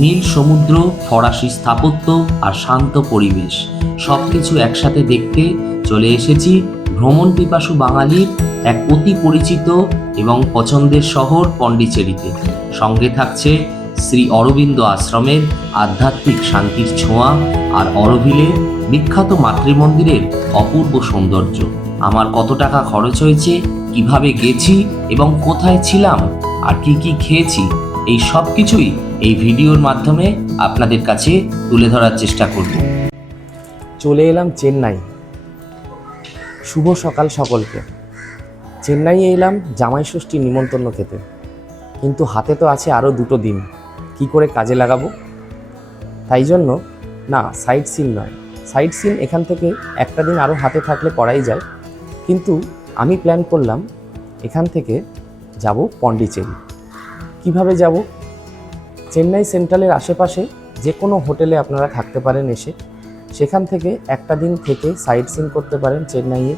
নীল সমুদ্র, ফরাসি স্থাপত্য আর শান্ত পরিবেশ সবকিছু একসাথে দেখতে চলে এসেছি ভ্রমণ পিপাসু বাঙালির এক অতি পরিচিত এবং পছন্দের শহর পন্ডিচেরিতে। সঙ্গে থাকছে শ্রী অরবিন্দ আশ্রমের আধ্যাত্মিক শান্তির ছোঁয়া আর অরোভিলের বিখ্যাত মাতৃমন্দিরের অপূর্ব সৌন্দর্য। আমার কত টাকা খরচ হয়েছে, কিভাবে গেছি এবং কোথায় ছিলাম আর কি কি খেয়েছি, এই সব কিছুই এই ভিডিওর মাধ্যমে আপনাদের কাছে তুলে ধরার চেষ্টা করব। চলে এলাম চেন্নাই। শুভ সকাল সকলকে। চেন্নাইয়ে এলাম জামাই ষষ্ঠী নিমন্ত্রণ খেতে, কিন্তু হাতে তো আছে আরও 2 দিন, কি করে কাজে লাগাবো? তাই জন্য না, সাইট সিন নয়, সাইট সিন এখান থেকে একটা দিন আরও হাতে থাকলে করাই যায়, কিন্তু আমি প্ল্যান করলাম এখান থেকে যাব পন্ডিচেরি। কিভাবে যাব? চেন্নাই সেন্ট্রালের আশেপাশে যে কোনো হোটেলে আপনারা থাকতে পারেন এসে, সেখান থেকে একটা দিন থেকে সাইট সিন করতে পারেন চেন্নাইয়ে,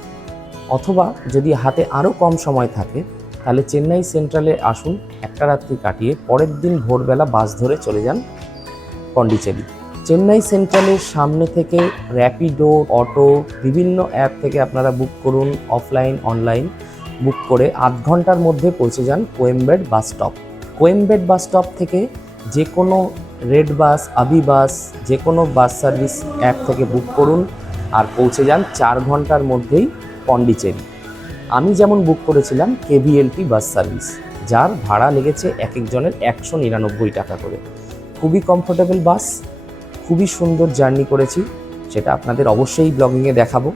অথবা যদি হাতে আরও কম সময় থাকে তাহলে চেন্নাই সেন্ট্রালে আসুন, একটা রাত্রি কাটিয়ে পরের দিন ভোরবেলা বাস ধরে চলে যান পন্ডিচেরি। চেন্নাই সেন্ট্রালের সামনে থেকে র্যাপিডো, অটো, বিভিন্ন অ্যাপ থেকে আপনারা বুক করুন, অফলাইন অনলাইন বুক করে 8 ঘন্টার মধ্যে পৌঁছে যান কোয়েম্বেড বাস স্টপ। কোয়েম্বেড বাস স্টপ থেকে যে কোনো রেড বাস, আবি বাস, যে কোনো বাস সার্ভিস অ্যাপ থেকে বুক করুন আর পৌঁছে যান 4 ঘন্টার মধ্যেই পন্ডিচেরি। আমি যেমন বুক করেছিলাম কেভিএলটি বাস সার্ভিস, যার ভাড়া লেগেছে এক একজনের 199 টাকা করে। খুবই কমফোর্টেবল বাস, খুবই সুন্দর জার্নি করেছি, সেটা আপনাদের অবশ্যই ব্লগিংয়ে দেখাবো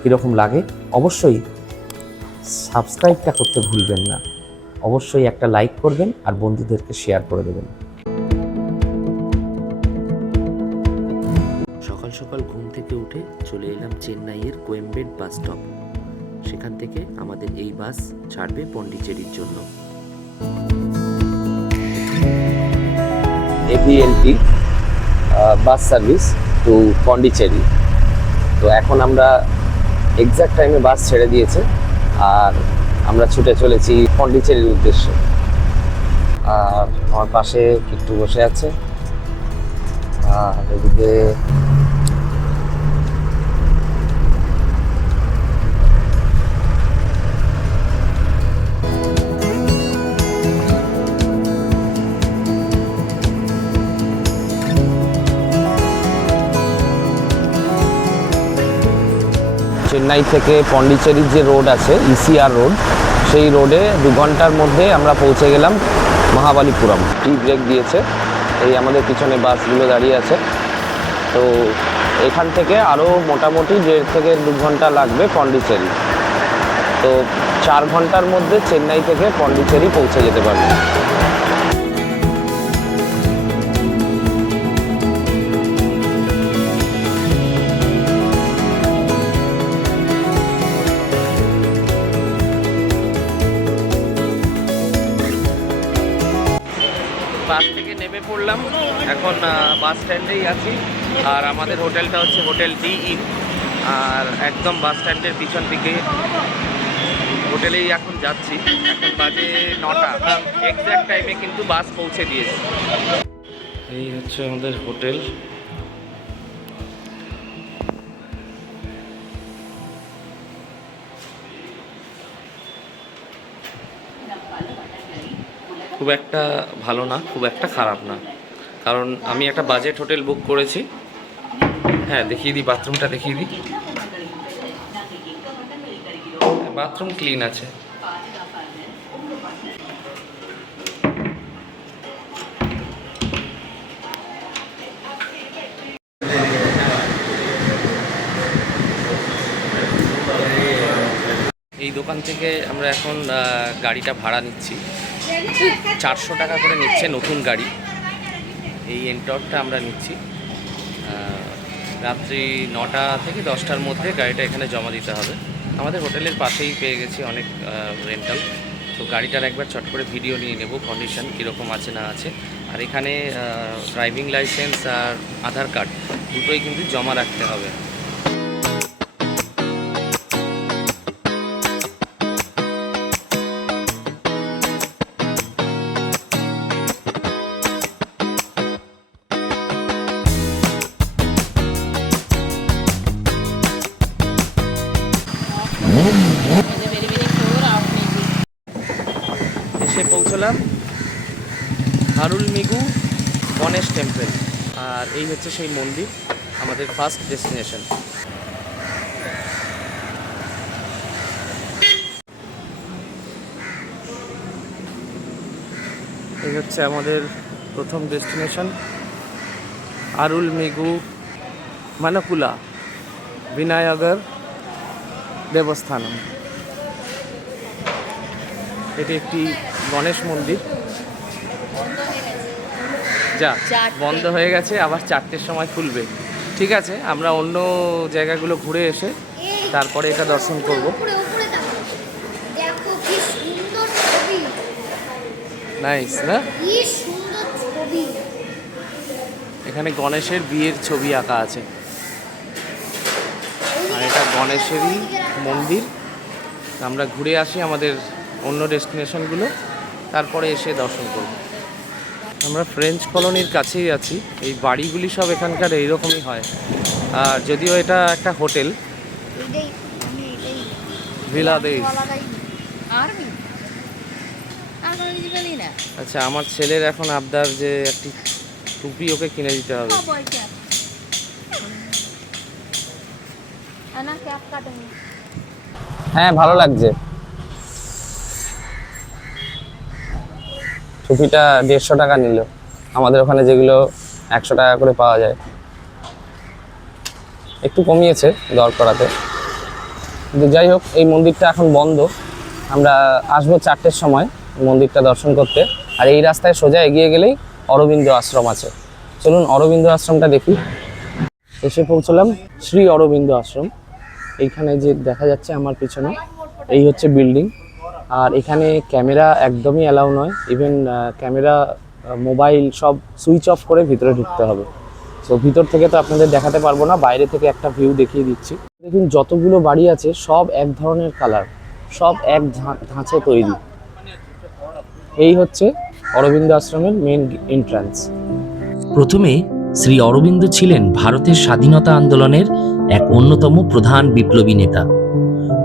কীরকম লাগে। অবশ্যই সাবস্ক্রাইবটা করতে ভুলবেন না, অবশ্যই একটা লাইক করবেন আর বন্ধুদেরকে শেয়ার করে দেবেন। সকাল সকাল ঘুম থেকে উঠে চলে এলাম চেন্নাইয়ের কোয়েম্বেড বাস স্টপ। সেখান থেকে আমাদের এই বাস ছাড়বে পন্ডিচেরির জন্য। এভিএলটি বাস সার্ভিস টু পন্ডিচেরি। তো এখন আমরা এক্সাক্ট টাইমে বাস ছেড়ে দিয়েছে আর আমরা ছুটে চলেছি পন্ডিচেরির উদ্দেশ্যে। আর আমার পাশে কিট্টু বসে আছে, আর এদিকে চেন্নাই থেকে পন্ডিচেরির যে রোড আছে, ইসিআর রোড, সেই রোডে 2 ঘন্টার মধ্যে আমরা পৌঁছে গেলাম মহাবালিপুরম। টি ব্রেক দিয়েছে, এই আমাদের পিছনে বাসগুলো দাঁড়িয়ে আছে। তো এখান থেকে আরও মোটামুটি 1.5 থেকে 2 ঘন্টা লাগবে পন্ডিচেরি। তো 4 ঘন্টার মধ্যে চেন্নাই থেকে পন্ডিচেরি পৌঁছে যেতে পারবে। বাস থেকে নেমে পড়লাম, এখন বাস স্ট্যান্ডেই আছি। আর আমাদের হোটেলটা হচ্ছে হোটেল ডি ইন, আর একদম বাস স্ট্যান্ডের পিছন দিকে হোটেলেই এখন যাচ্ছি। এখন বাজে 9টা, এক্স্যাক্ট টাইমে কিন্তু বাস পৌঁছে দিয়েছে। এই হচ্ছে আমাদের হোটেল। খুব একটা ভালো না, খুব একটা খারাপ না, কারণ আমি একটা বাজেট হোটেল বুক করেছি। হ্যাঁ, দেখিয়ে দিই, বাথরুমটা দেখিয়ে দিই। বাথরুম ক্লিন আছে। এই দোকান থেকে আমরা এখন গাড়িটা ভাড়া নিচ্ছি, 400 টাকা করে নিচ্ছে নতুন গাড়ি। এই এন্টরটা আমরা নিচ্ছি। রাত্রি 9টা থেকে 10টার মধ্যে গাড়িটা এখানে জমা দিতে হবে। আমাদের হোটেলের পাশেই পেয়ে গেছি অনেক রেন্টাল। তো গাড়িটার একবার চট করে ভিডিও নিয়ে নেব, কন্ডিশন কীরকম আছে না আছে। আর এখানে ড্রাইভিং লাইসেন্স আর আধার কার্ড দুটোই কিন্তু জমা রাখতে হবে। আরুলমিগু গণেশ টেম্পল। আর এই হচ্ছে সেই মন্দির, আমাদের ফার্স্ট ডেস্টিনেশন। এই হচ্ছে আমাদের প্রথম ডেস্টিনেশন, আরুলমিগু মানকুলা বিনায়গর দেবস্থানম। এটি একটি গণেশ মন্দির, যা বন্ধ হয়ে গেছে, আবার 4টের সময় খুলবে। ঠিক আছে, আমরা অন্য জায়গাগুলো ঘুরে এসে তারপরে এটা দর্শন করব। নাইস না? এখানে গণেশের বিয়ের ছবি আঁকা আছে, আর এটা গণেশেরই মন্দির। আমরা ঘুরে আসি আমাদের অন্য ডেস্টিনেশনগুলো, তারপরে এসে দর্শন করব। আমরা ফ্রেঞ্চ কলোনির কাছেই আছি। এই বাড়িগুলি সব এখানকার এইরকমই হয়, আর যদিও এটা একটা হোটেল, ভিলা দেই। আচ্ছা, আমার ছেলের এখন আবদার যে একটি টুপি ওকে কিনে দিতে হবে। হ্যাঁ, ভালো লাগছে। টুপিটা 150 টাকা নিল, আমাদের ওখানে যেগুলো 100 টাকা করে পাওয়া যায়। একটু কমিয়েছে দর করাতে, কিন্তু যাই হোক, এই মন্দিরটা এখন বন্ধ। আমরা আসবো 4টের সময় মন্দিরটা দর্শন করতে। আর এই রাস্তায় সোজা এগিয়ে গেলেই অরবিন্দ আশ্রম আছে। চলুন অরবিন্দ আশ্রমটা দেখি। এসে পৌঁছলাম শ্রী অরবিন্দ আশ্রম। এইখানে যে দেখা যাচ্ছে আমার পিছনে, এই হচ্ছে বিল্ডিং। আর এখানে ক্যামেরা একদমই অ্যালাউ নয়, ইভেন ক্যামেরা, মোবাইল সব সুইচ অফ করে ভিতরে ঢুকতে হবে। তো ভিতর থেকে তো আপনাদের দেখাতে পারবো না, বাইরে থেকে একটা ভিউ দেখিয়ে দিচ্ছি। দেখুন, যতগুলো বাড়ি আছে সব এক ধরনের কালার, সব এক ধাঁচে তৈরি। এই হচ্ছে অরবিন্দ আশ্রমের মেন এন্ট্রান্স। প্রথমে শ্রী অরবিন্দ ছিলেন ভারতের স্বাধীনতা আন্দোলনের এক অন্যতম প্রধান বিপ্লবী নেতা।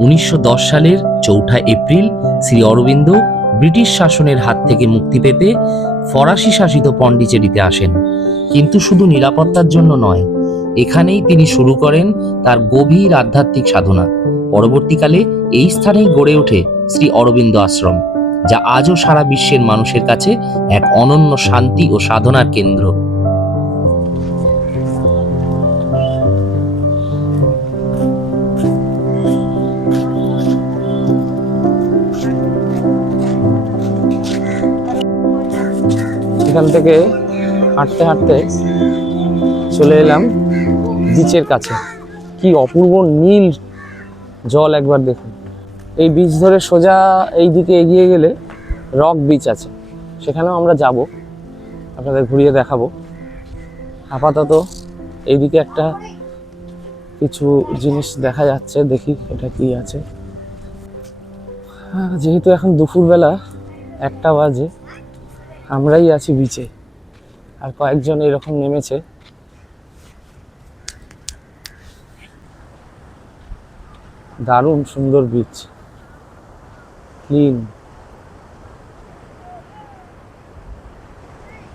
1910 সালের 4 এপ্রিল শ্রী অরবিন্দ ব্রিটিশ শাসনের হাত থেকে মুক্তি পেতে ফরাসি শাসিত পন্ডিচেরিতে আসেন। কিন্তু শুধু নিরাপত্তার জন্য নয়, এখানেই তিনি শুরু করেন তার গভীর আধ্যাত্মিক সাধনা। পরবর্তীকালে এই স্থানেই গড়ে ওঠে শ্রী অরবিন্দ আশ্রম, যা আজও সারা বিশ্বের মানুষের কাছে এক অনন্য শান্তি ও সাধনার কেন্দ্র। এখান থেকে হাঁটতে হাঁটতে চলে এলাম বিচের কাছে। কি অপূর্ব নীল জল, একবার দেখুন। এই বিচ ধরে সোজা এই দিকে এগিয়ে গেলে রক বিচ আছে, সেখানেও আমরা যাব, আপনাদের ঘুরিয়ে দেখাবো। আপাতত এইদিকে একটা কিছু জিনিস দেখা যাচ্ছে, দেখি এটা কি আছে। যেহেতু এখন দুপুরবেলা 1টা বাজে, আমরাই আছি বিচে, আর কয়েকজন এরকম নেমেছে। দারুণ সুন্দর বিচ, ক্লিন।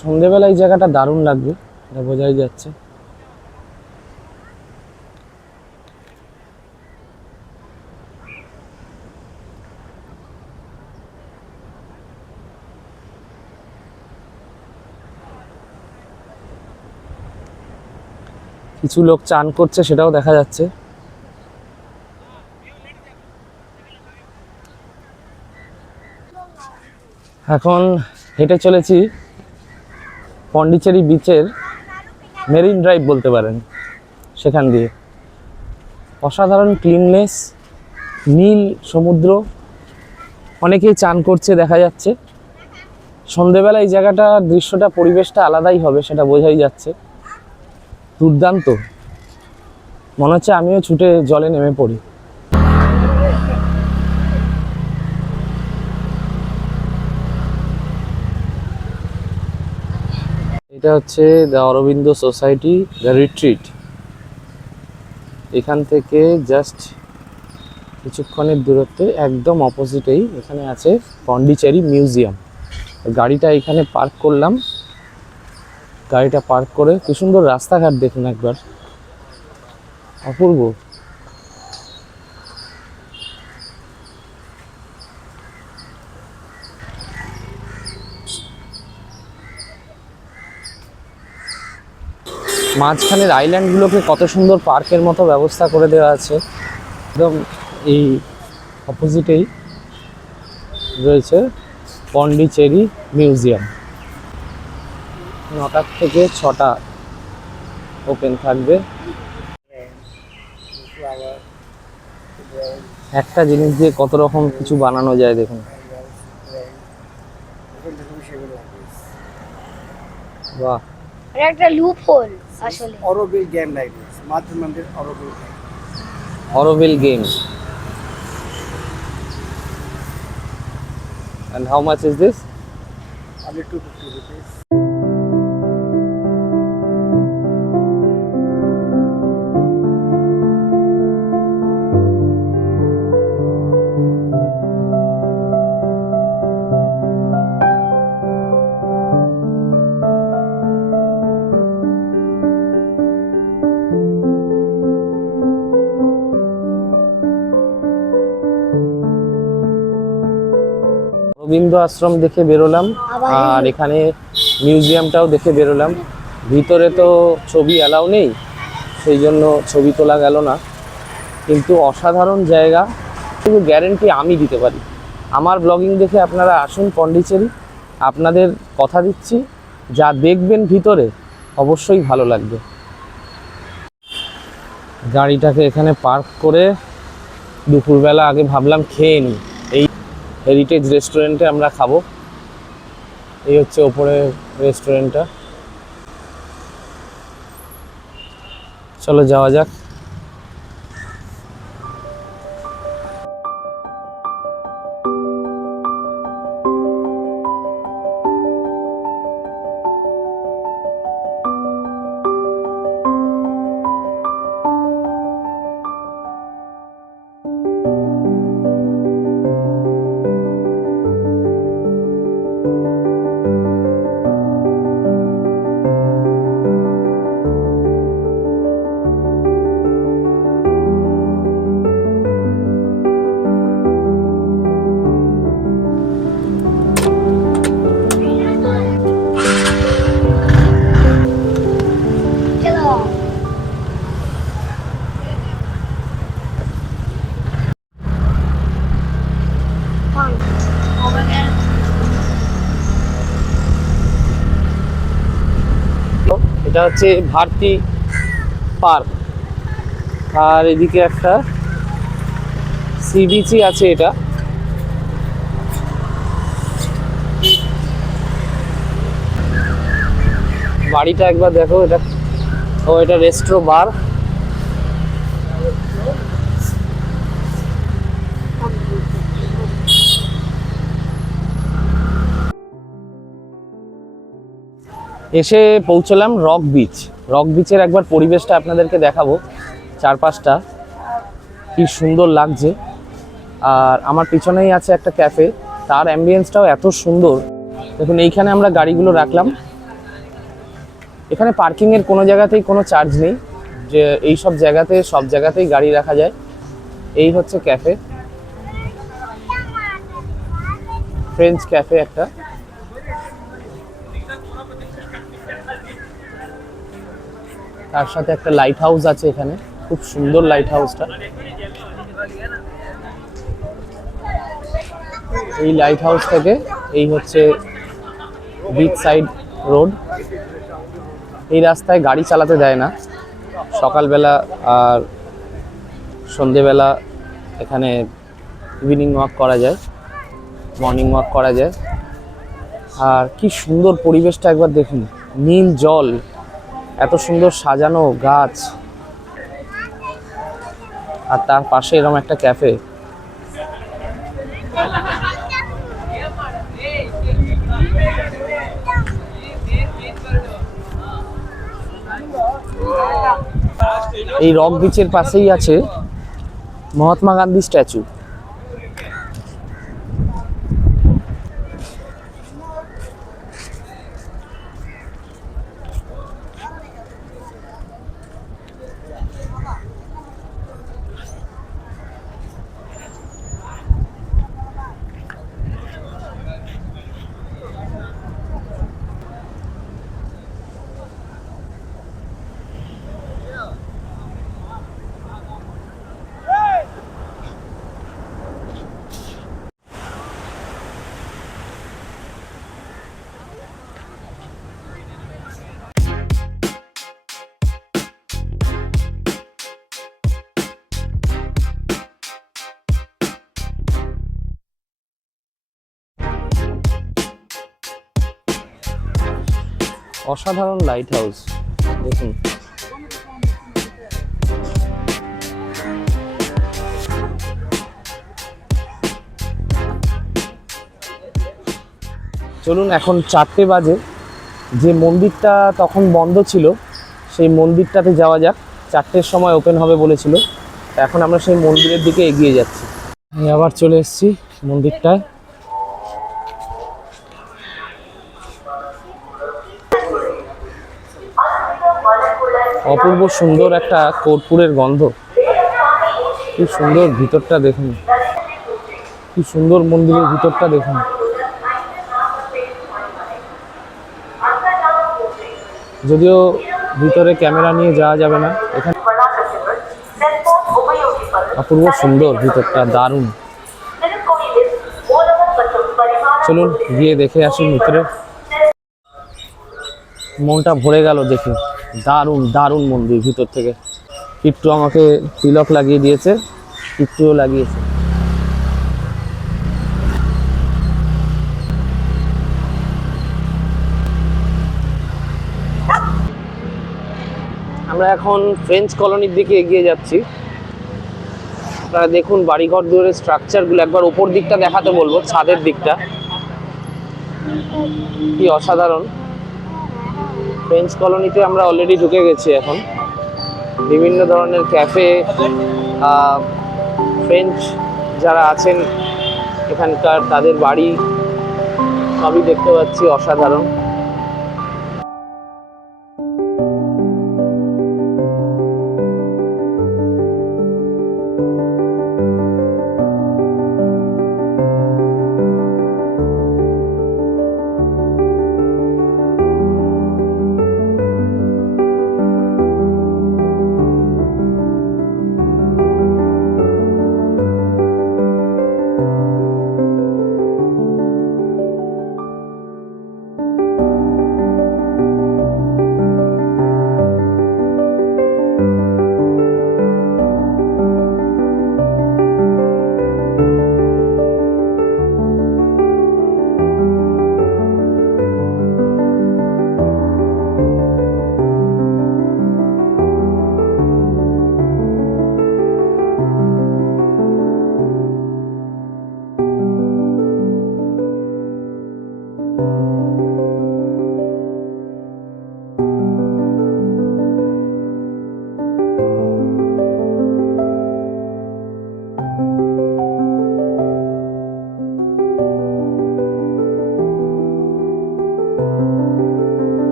সন্ধেবেলা এই জায়গাটা দারুণ লাগবে, এটা বোঝাই যাচ্ছে। কিছু লোক চান করছে, সেটাও দেখা যাচ্ছে। এখন হেঁটে চলেছি পন্ডিচেরি বিচের মেরিন ড্রাইভ বলতে পারেন, সেখান দিয়ে। অসাধারণ ক্লিননেস, নীল সমুদ্র, অনেকেই চান করছে দেখা যাচ্ছে। সন্ধেবেলা এই জায়গাটা, দৃশ্যটা, পরিবেশটা আলাদাই হবে, সেটা বোঝাই যাচ্ছে। দুর্দান্ত, মনে হচ্ছে আমিও ছুটে জলে নেমে পড়ি। এটা হচ্ছে the Aurobindo society, the retreat. এখান থেকে জাস্ট কিছুক্ষণের দূরত্বে একদম অপোজিটেই এখানে আছে পন্ডিচেরি মিউজিয়াম। গাড়িটা এখানে পার্ক করলাম। গাড়িটা পার্ক করে কি সুন্দর রাস্তাঘাট দেখুন একবার, অপূর্ব। মাঝখানের আইল্যান্ডগুলোকে কত সুন্দর পার্কের মতো ব্যবস্থা করে দেওয়া আছে। একদম এই অপোজিটেই রয়েছে পন্ডিচেরি মিউজিয়াম। 9টা থেকে 6টা ওপেন থাকবে। একটা জিনিস দিয়ে কত রকম কিছু বানানো যায় দেখুন। বাহ, এটা একটা লুপ হোল আসলে। Auroville game like this. Madhya Mandir Auroville game. Auroville game. And how much is this? Only 250 rupees. Rabindra আশ্রম দেখে বেরোলাম, আর এখানে মিউজিয়ামটাও দেখে বেরোলাম। ভিতরে তো ছবি অ্যালাউ নেই, সেই জন্য ছবি তোলা গেল না, কিন্তু অসাধারণ জায়গা, শুধু গ্যারেন্টি আমি দিতে পারি। আমার ব্লগিং দেখে আপনারা আসুন পন্ডিচেরি, আপনাদের কথা দিচ্ছি যা দেখবেন ভিতরে অবশ্যই ভালো লাগবে। গাড়িটাকে এখানে পার্ক করে দুপুরবেলা আগে ভাবলাম খেয়ে নিই, এই হেরিটেজ রেস্টুরেন্টে আমরা খাবো। এই হচ্ছে ওপরে রেস্টুরেন্টটা, চলো যাওয়া যাক। চলো এটা হচ্ছে ভারতী পার্ক, আর এদিকে একটা সি বিচই আছে। এটা বাড়িটা একবার দেখো, এটা এটা রেস্ট্রো বার। এসে পৌঁছলাম রক বিচ। রক বিচের একবার পরিবেশটা আপনাদেরকে দেখাবো, চারপাশটা কি সুন্দর লাগছে। আর আমার পিছনেই আছে একটা ক্যাফে, তার অ্যাম্বিয়েন্সটাও এত সুন্দর। দেখুন এইখানে আমরা গাড়িগুলো রাখলাম। এখানে পার্কিংয়ের কোনো জায়গাতেই কোনো চার্জ নেই, যে এই সব জায়গাতেই গাড়ি রাখা যায়। এই হচ্ছে ক্যাফে, ফ্রেঞ্চ ক্যাফে একটা। তার সাথে একটা লাইট হাউস আছে এখানে, খুব সুন্দর লাইট হাউসটা। এই লাইট হাউস থেকে এই হচ্ছে বিচ সাইড রোড। এই রাস্তায় গাড়ি চালাতে দেয় না, সকালবেলা আর সন্ধেবেলা এখানে ইভিনিং ওয়াক করা যায়, মর্নিং ওয়াক করা যায়। আর কি সুন্দর পরিবেশটা একবার দেখুন, নীল জল, এত সুন্দর সাজানো গাছ, আর তার পাশে এরকম একটা ক্যাফে। এই রক বিচের পাশেই আছে মহাত্মা গান্ধী স্ট্যাচু। অসাধারণ লাইট হাউস দেখুন। চলুন, এখন 4টে বাজে। যে মন্দিরটা তখন বন্ধ ছিল সেই মন্দিরটাতে যাওয়া যাক। 4টের সময় ওপেন হবে বলেছিল। এখন আমরা সেই মন্দিরের দিকে এগিয়ে যাচ্ছি। আমি আবার চলে এসেছি মন্দিরটায়। অপূর্ব সুন্দর একটা কর্পূরের গন্ধ। কি সুন্দর ভিতরটা দেখুন, কি সুন্দর মন্দিরের ভিতরটা দেখুন। যদিও ভিতরে ক্যামেরা নিয়ে যাওয়া যাবে না, এখানে অপূর্ব সুন্দর ভিতরটা, দারুণ। চলুন গিয়ে দেখে আসি ভিতরে। মনটা ভরে গেল দেখে, দারুণ দারুণ মন্দির ভিতর থেকে। কিট্টু আমাকে তিলক লাগিয়ে দিয়েছে, কিট্টুও লাগিয়েছে। আমরা এখন ফ্রেঞ্চ কলোনির দিকে এগিয়ে যাচ্ছি। আপনারা দেখুন বাড়িঘর দুয়ারের স্ট্রাকচারগুলো। একবার ওপর দিকটা দেখাতে বলবো, ছাদের দিকটা কি অসাধারণ। ফ্রেঞ্চ কলোনিতে আমরা অলরেডি ঢুকে গেছি। এখন বিভিন্ন ধরনের ক্যাফে, ফ্রেঞ্চ যারা আছেন এখানকার তাদের বাড়ি সবই দেখতে পাচ্ছি, অসাধারণ।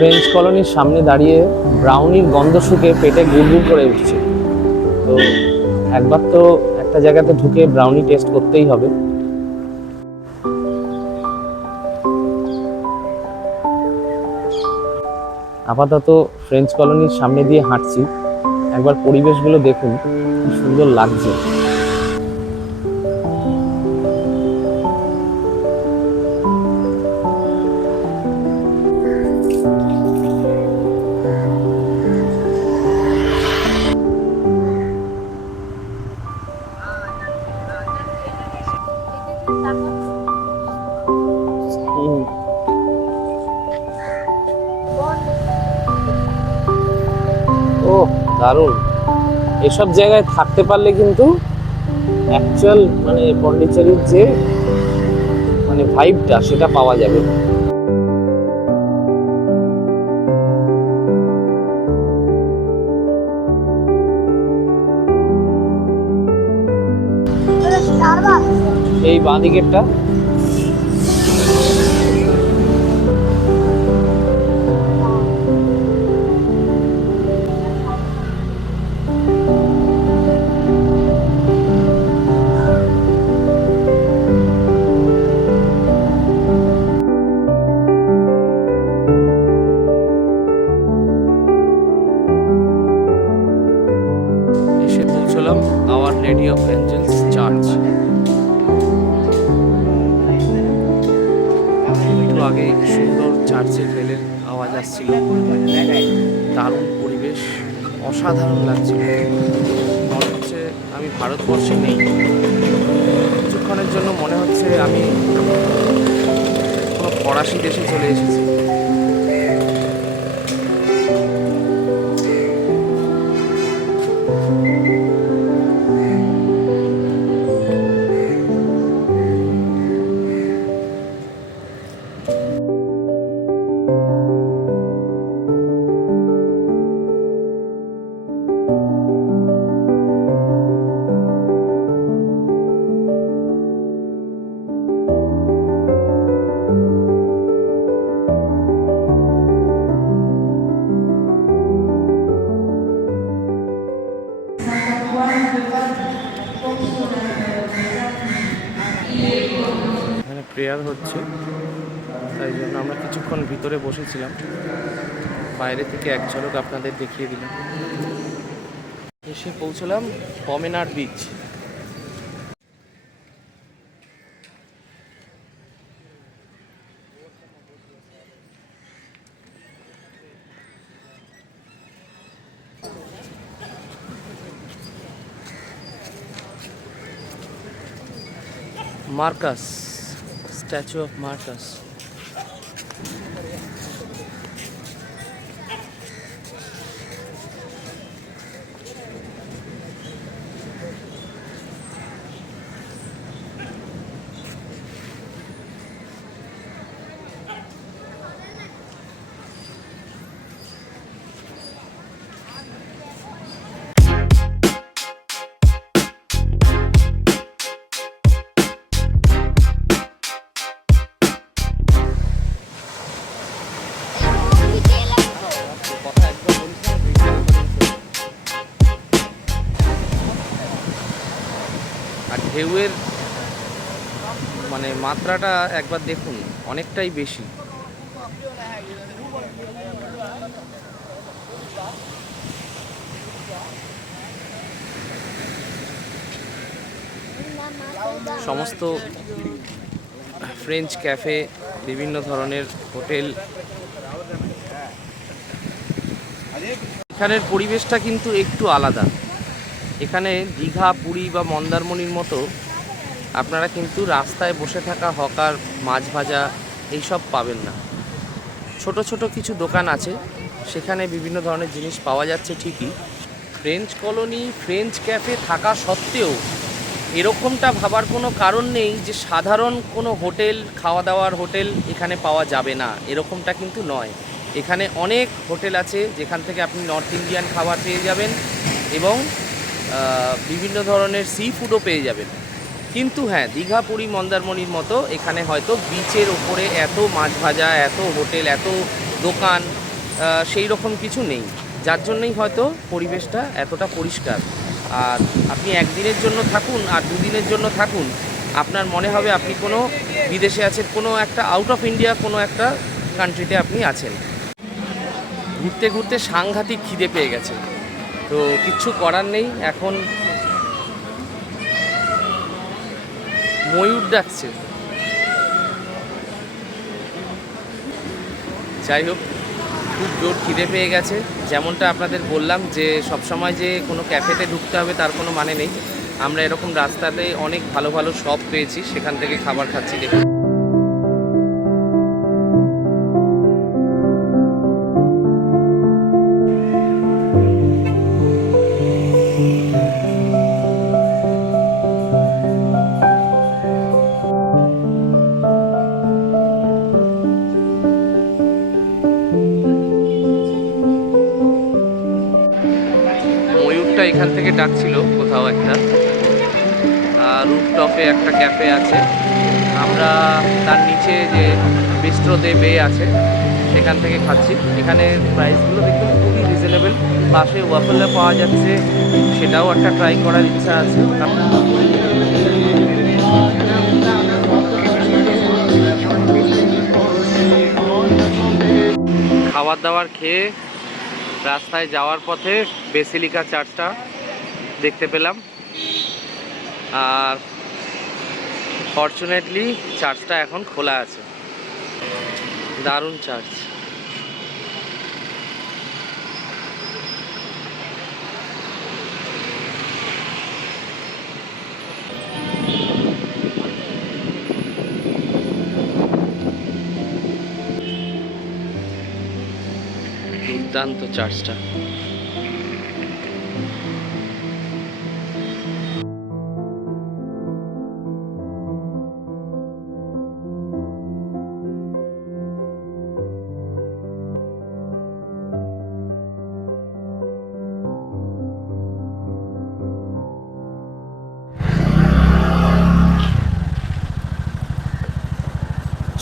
ফ্রেঞ্চ কলোনির সামনে দাঁড়িয়ে ব্রাউনির গন্ধ শুকে পেটে গুড়গুড় করে উঠছে। তো একবার তো একটা জায়গাতে ঢুকে ব্রাউনি টেস্ট করতেই হবে। আপাতত ফ্রেঞ্চ কলোনির সামনে দিয়ে হাঁটছি। একবার পরিবেশগুলো দেখুন, কি সুন্দর লাগছে। ও দারুণ। এসব জায়গায় থাকতে পারলে কিন্তু অ্যাকচুয়াল মানে পন্ডিচেরির যে মানে ভাইবটা সেটা পাওয়া যাবে। এই বাঁ দিকেরটা এসে পৌঁছলাম our lady of angels church. আগে সুন্দর চার্চের বেলের আওয়াজ আসছিল, দারুণ পরিবেশ, অসাধারণ লাগছিল। মনে হচ্ছে আমি ভারতবর্ষে নেই। কিছুক্ষণের জন্য মনে হচ্ছে আমি কোনো ফরাসি দেশে চলে এসেছি। এখানে প্রেয়ার হচ্ছে, তাই জন্য আমরা কিছুক্ষণ ভিতরে বসেছিলাম। বাইরে থেকে এক ঝলক আপনাদের দেখিয়ে দিলাম। এসে পৌঁছলাম promenade beach. Marcus, statue of Marcus. আর ঢেউয়ের মানে মাত্রাটা একবার দেখুন, অনেকটাই বেশি। সমস্ত ফ্রেঞ্চ ক্যাফে, বিভিন্ন ধরনের হোটেল, এখানের পরিবেশটা কিন্তু একটু আলাদা। এখানে দীঘা, পুরী বা মন্দারমণির মতো আপনারা কিন্তু রাস্তায় বসে থাকা হকার, মাছ ভাজা এইসব পাবেন না। ছোট ছোট কিছু দোকান আছে, সেখানে বিভিন্ন ধরনের জিনিস পাওয়া যাচ্ছে ঠিকই। ফ্রেঞ্চ কলোনি, ফ্রেঞ্চ ক্যাফে থাকা সত্ত্বেও এরকমটা ভাবার কোনো কারণ নেই যে সাধারণ কোনো হোটেল, খাওয়া দাওয়ার হোটেল এখানে পাওয়া যাবে না, এরকমটা কিন্তু নয়। এখানে অনেক হোটেল আছে যেখান থেকে আপনি নর্থ ইন্ডিয়ান খাবার পেয়ে যাবেন এবং বিভিন্ন ধরনের সি ফুডও পেয়ে যাবেন। কিন্তু হ্যাঁ, দীঘা, পুরী, মন্দারমণির মতো এখানে হয়তো বিচের ওপরে এত মাছ ভাজা, এত হোটেল, এত দোকান সেই রকম কিছু নেই, যার জন্যই হয়তো পরিবেশটা এতটা পরিষ্কার। আর আপনি একদিনের জন্য থাকুন আর দুদিনের জন্য থাকুন, আপনার মনে হবে আপনি কোনো বিদেশে আছেন, কোনো একটা আউট অফ ইন্ডিয়া কোনো একটা কান্ট্রিতে আপনি আছেন। ঘুরতে ঘুরতে সাংঘাতিক খিদে পেয়ে গেছে, তো কিচ্ছু করার নেই। এখন ময়ূর ডাকছে। যাই হোক, খুব জোর খিদে পেয়ে গেছে। যেমনটা আপনাদের বললাম যে সবসময় যে কোনো ক্যাফেতে ঢুকতে হবে তার কোনো মানে নেই। আমরা এরকম রাস্তাতে অনেক ভালো ভালো শপ পেয়েছি, সেখান থেকে খাবার খাচ্ছি। দেখুন, ময়ূরটা এখান থেকে ডাকছিল কোথাও একটা। রুফটপে একটা ক্যাফে আছে, আমরা তার নিচে যে বিস্ট্রো দে বে আছে সেখান থেকে খাচ্ছি। এখানে প্রাইসগুলো দেখুন খুবই রিজনেবল। পাশে ওয়াফেলটা পাওয়া যাচ্ছে, সেটাও একটা ট্রাই করার ইচ্ছা আছে। খাবার দাবার খেয়ে রাস্তায় যাওয়ার পথে বেসিলিকা চার্চটা দেখতে পেলাম, আর ফরচুনেটলি চার্চটা এখন খোলা আছে। দারুণ চার্চ। দুর্দান্ত চার্চটা।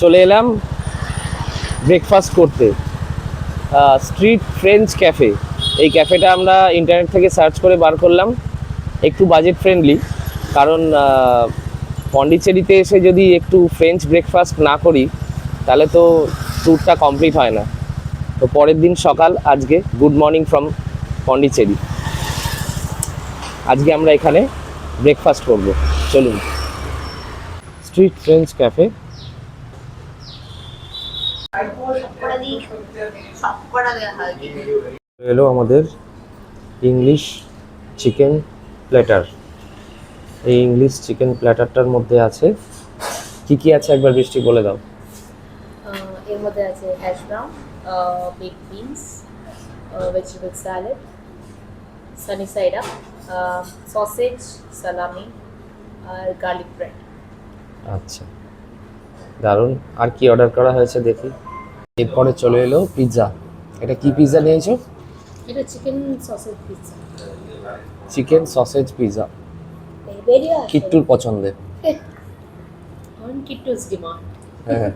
চলে এলাম ব্রেকফাস্ট করতে স্ট্রিট ফ্রেঞ্চ ক্যাফে। এই ক্যাফেটা আমরা ইন্টারনেট থেকে সার্চ করে বার করলাম, একটু বাজেট ফ্রেন্ডলি, কারণ পন্ডিচেরিতে এসে যদি একটু ফ্রেঞ্চ ব্রেকফাস্ট না করি তাহলে তো ট্যুরটা কমপ্লিট হয় না। তো পরের দিন সকাল, আজকে গুড মর্নিং ফ্রম পন্ডিচেরি। আজকে আমরা এখানে ব্রেকফাস্ট করব। চলুন, স্ট্রিট ফ্রেঞ্চ ক্যাফে। এলো আমাদের ইংলিশ চিকেন প্ল্যাটার। এই ইংলিশ চিকেন প্ল্যাটারটার মধ্যে আছে কি কি আছে একবার বৃষ্টি বলে দাও। এর মধ্যে আছে hash brown, bake beans, vegetable salad, sunny side up, sausage, salami আর গার্লিক ব্রেড। আচ্ছা, দারুণ। আর কি অর্ডার করা হয়েছে দেখি। এরপরে চলে এলো পিৎজা। এটা কি পিৎজা নিয়েছো? এটা chicken sausage pizza. Chicken sausage pizza বেরিয়া কিট্টুর পছন্দের। On Kittu's demand. হ্যাঁ,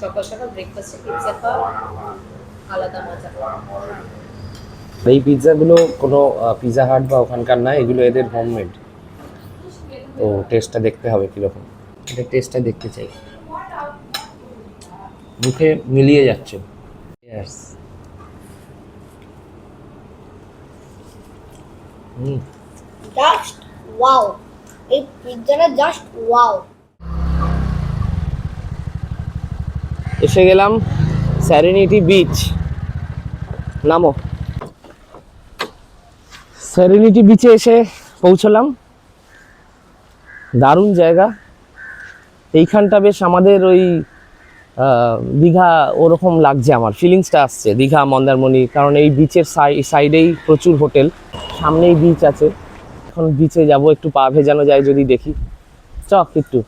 সকাল সকাল ব্রেকফাস্টে পিৎজা খাওয়া আলাদা মজা। এই পিৎজাগুলো কোনো পিৎজা হাট বা ওখানকার না, এগুলো এদের হোমমেড। তো টেস্টটা দেখতে হবে কীরকম। এটা টেস্টটা দেখতে চাই। মুখে মিলিয়ে যাচ্ছে। ইয়েস। জাস্ট ওয়াও, এই পিৎজাটা জাস্ট ওয়াও। এসে গেলাম সেরেনিটি বিচ। নামো। সেরেনিটি বিচে এসে পৌঁছলাম। দারুণ জায়গা। এইখানটা বেশ আমাদের ওই দীঘা ওরকম লাগছে, আমার ফিলিংসটা আসছে দীঘা মন্দারমণি, কারণ এই বিচের সাইডেই প্রচুর হোটেল, সামনেই বিচ আছে। এখন বিচে যাব, একটু পা ভেজানো যায় যদি দেখি। চক একটু।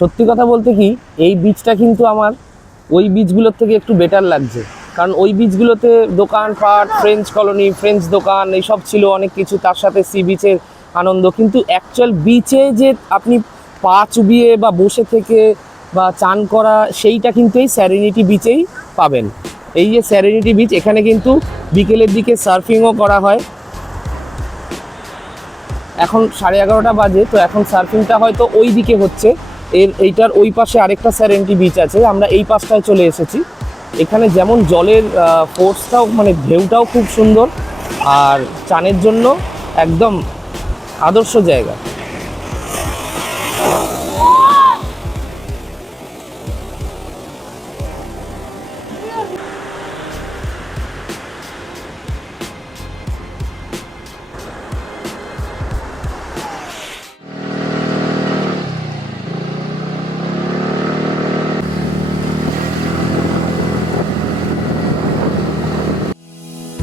সত্যি কথা বলতে কি, এই বিচটা কিন্তু আমার ওই বিচগুলোর থেকে একটু বেটার লাগছে, কারণ ওই বিচগুলোতে দোকানপাট, ফ্রেঞ্চ কলোনি, ফ্রেঞ্চ দোকান এইসব ছিল, অনেক কিছু, তার সাথে সি বিচের আনন্দ। কিন্তু অ্যাকচুয়াল বিচে যে আপনি পা চুবিয়ে বা বসে থেকে বা চান করা, সেইটা কিন্তু এই সেরেনিটি বিচেই পাবেন। এই যে সেরেনিটি বিচ, এখানে কিন্তু বিকেলের দিকে সার্ফিংও করা হয়। এখন 11:30 বাজে, তো এখন সার্ফিংটা হয়তো ওই দিকে হচ্ছে। এইটার ওই পাশে আরেকটা সেরেনিটি বিচ আছে, আমরা এই পাশটায় চলে এসেছি। এখানে যেমন জলের ফোর্সটাও, মানে ঢেউটাও খুব সুন্দর, আর চানের জন্য একদম আদর্শ জায়গা।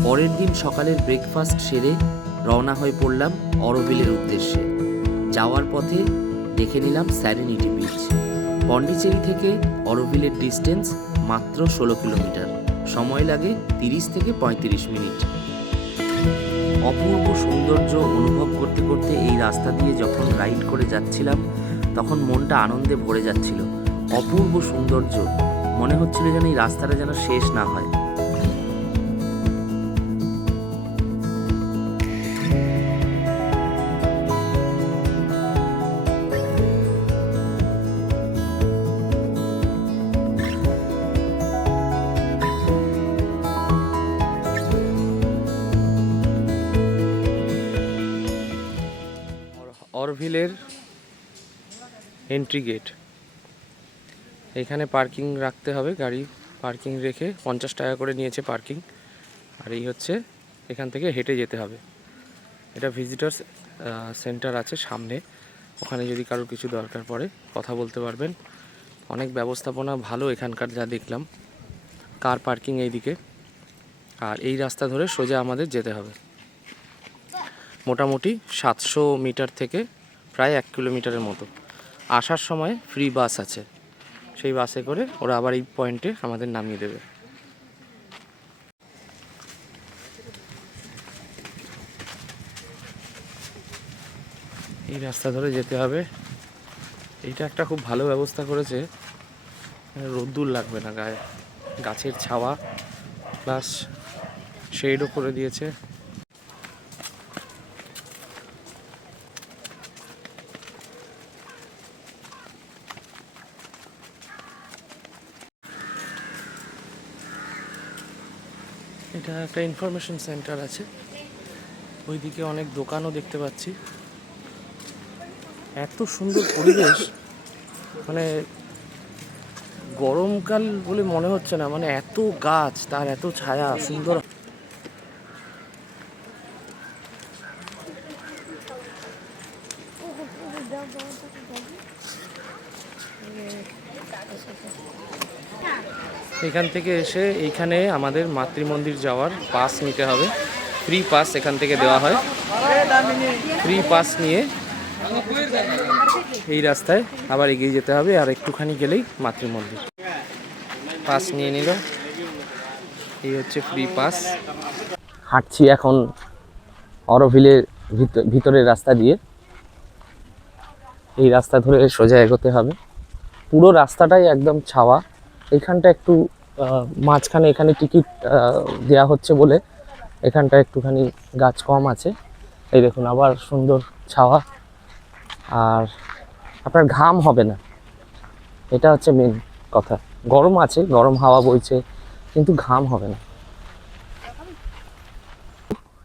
পরের দিন সকালের ব্রেকফাস্ট সেরে রওনা হয়ে পড়লাম অরোভিলের উদ্দেশ্যে। যাওয়ার পথে দেখে নিলাম সেরেনিটি বিচ। পন্ডিচেরি থেকে অরোভিলের ডিস্টেন্স মাত্র 16 কিলোমিটার, সময় লাগে 30 থেকে 35 মিনিট। অপূর্ব সৌন্দর্য অনুভব করতে করতে এই রাস্তা দিয়ে যখন রাইড করে যাচ্ছিলাম, তখন মনটা আনন্দে ভরে যাচ্ছিল। অপূর্ব সৌন্দর্য, মনে হচ্ছিল যেন এই রাস্তাটা যেন শেষ না হয়। অরোভিলের এন্ট্রি গেট। এখানে পার্কিং রাখতে হবে, গাড়ি পার্কিং রেখে 50 টাকা করে নিয়েছে পার্কিং। আর এই হচ্ছে এখান থেকে হেঁটে যেতে হবে। এটা ভিজিটার্স সেন্টার আছে সামনে, ওখানে যদি কারোর কিছু দরকার পড়ে কথা বলতে পারবেন। অনেক ব্যবস্থাপনা ভালো এখানকার, যা দেখলাম। কার পার্কিং এইদিকে, আর এই রাস্তা ধরে সোজা আমাদের যেতে হবে। মোটামুটি 700 মিটার থেকে প্রায় 1 কিলোমিটারের মতো। আসার সময় ফ্রি বাস আছে, সেই বাসে করে ওরা আবার এই পয়েন্টে আমাদের নামিয়ে দেবে। এই রাস্তা ধরে যেতে হবে। এইটা একটা খুব ভালো ব্যবস্থা করেছে, রোদ্দুর লাগবে না গায়ে, গাছের ছাওয়া প্লাস শেডও করে দিয়েছে। এটা একটা ইনফরমেশন সেন্টার আছে, ওইদিকে অনেক দোকানও দেখতে পাচ্ছি। এত সুন্দর পরিবেশ, মানে গরমকাল বলে মনে হচ্ছে না, মানে এত গাছ, তার এত ছায়া, সুন্দর। এখান থেকে এসে এইখানে আমাদের মাতৃমন্দির যাওয়ার পাস নিতে হবে। ফ্রি পাস এখান থেকে দেওয়া হয়। ফ্রি পাস নিয়ে এই রাস্তায় আবার এগিয়ে যেতে হবে, আর একটুখানি গেলেই মাতৃমন্দির। পাস নিয়ে নিল, এই হচ্ছে ফ্রি পাস। হাঁটছি এখন অরোভিলের ভিতরের রাস্তা দিয়ে। এই রাস্তা ধরে সোজা এগোতে হবে। পুরো রাস্তাটাই একদম ছাওয়া। এখানটা একটু মাঝখানে এখানে টিকিট দেওয়া হচ্ছে বলে এখানটা একটুখানি গাছ কম আছে। এই দেখুন আবার সুন্দর ছাওয়া, আর আপনার ঘাম হবে না, এটা হচ্ছে মেন কথা। গরম আছে, গরম হাওয়া বইছে, কিন্তু ঘাম হবে না।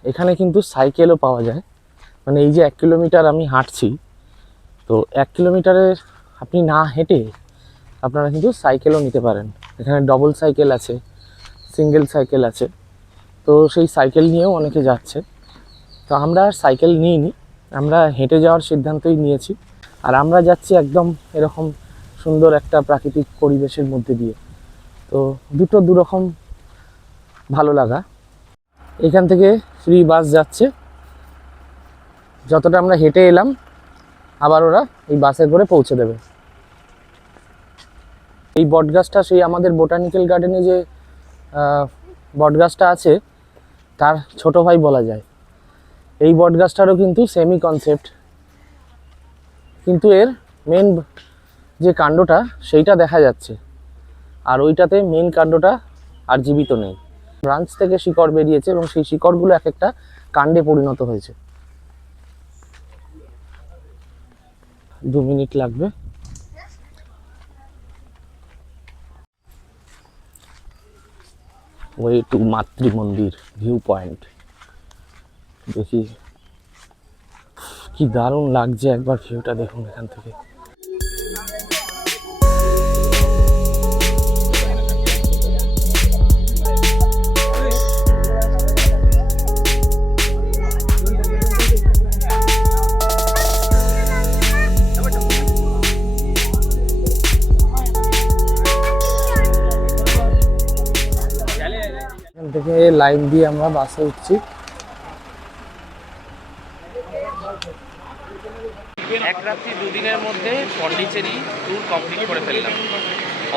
এখানে কিন্তু সাইকেলও পাওয়া যায়, মানে এই যে 1 কিলোমিটার আমি হাঁটছি, তো 1 কিলোমিটারের আপনি না হেঁটে আপনারা কিন্তু সাইকেলও নিতে পারেন। এখানে ডবল সাইকেল আছে, সিঙ্গেল সাইকেল আছে, তো সেই সাইকেল নিয়েও অনেকে যাচ্ছে। তো আমরা আর সাইকেল নিইনি, আমরা হেঁটে যাওয়ার সিদ্ধান্তই নিয়েছি। আর আমরা যাচ্ছি একদম এরকম সুন্দর একটা প্রাকৃতিক পরিবেশের মধ্যে দিয়ে, তো দুরকম ভালো লাগা। এখান থেকে ফ্রি বাস যাচ্ছে, যতটা আমরা হেঁটে এলাম আবার ওরা এই বাসে করে পৌঁছে দেবে। এই বটগাছটা সেই আমাদের বোটানিক্যাল গার্ডেনে যে বটগাছটা আছে তার ছোট ভাই বলা যায়। এই বটগাছটারও কিন্তু সেমি কনসেপ্ট, কিন্তু এর মেন যে কাণ্ডটা সেইটা দেখা যাচ্ছে, আর ওইটাতে মেন কাণ্ডটা আর জীবিত নেই। ব্রাঞ্চ থেকে শিকড় বেরিয়েছে এবং সেই শিকড়গুলো এক একটা কাণ্ডে পরিণত হয়েছে। 2 মিনিট লাগবে। Way to Matrimandir view point. দেখি কি দারুণ লাগছে, একবার ভিউটা দেখুন এখান থেকে। এখান থেকে লাইন দিয়ে আমরা বাসে উঠছি। এক রাত্রি 2 দিনের মধ্যে পন্ডিচেরি ট্যুর কমপ্লিট করে ফেললাম।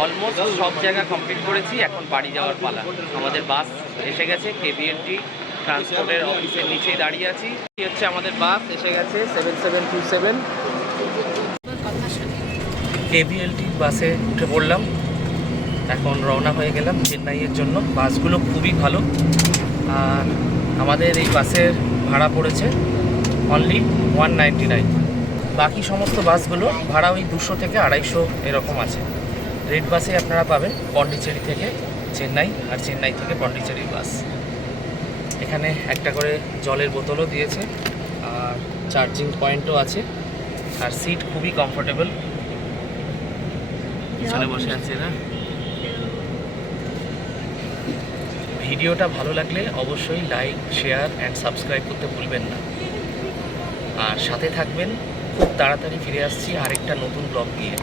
অলমোস্ট সব জায়গা কমপ্লিট করেছি, এখন বাড়ি যাওয়ার পালা। আমাদের বাস এসে গেছে, কেবিএলটি ট্রান্সপোর্টের অফিসের নিচেই দাঁড়িয়ে আছি। এই হচ্ছে আমাদের বাস এসে গেছে 7727। কেবিএলটি বাসে উঠে পড়লাম, এখন রওনা হয়ে গেলাম চেন্নাইয়ের জন্য। বাসগুলো খুবই ভালো, আর আমাদের এই বাসের ভাড়া পড়েছে অনলি 199। বাকি সমস্ত বাসগুলো ভাড়া ওই 200 থেকে 250 এরকম আছে। রেড বাসে আপনারা পাবেন পন্ডিচেরি থেকে চেন্নাই, আর চেন্নাই থেকে পন্ডিচেরির বাস। এখানে একটা করে জলের বোতলও দিয়েছে, আর চার্জিং পয়েন্টও আছে। আর সিট খুবই কমফোর্টেবল। পিছনে বসে আছে না। ভিডিওটা ভালো লাগলে অবশ্যই লাইক, শেয়ার অ্যান্ড সাবস্ক্রাইব করতে ভুলবেন না। আর সাথে থাকবেন, খুব তাড়াতাড়ি ফিরে আসছি আরেকটা নতুন ব্লগ নিয়ে।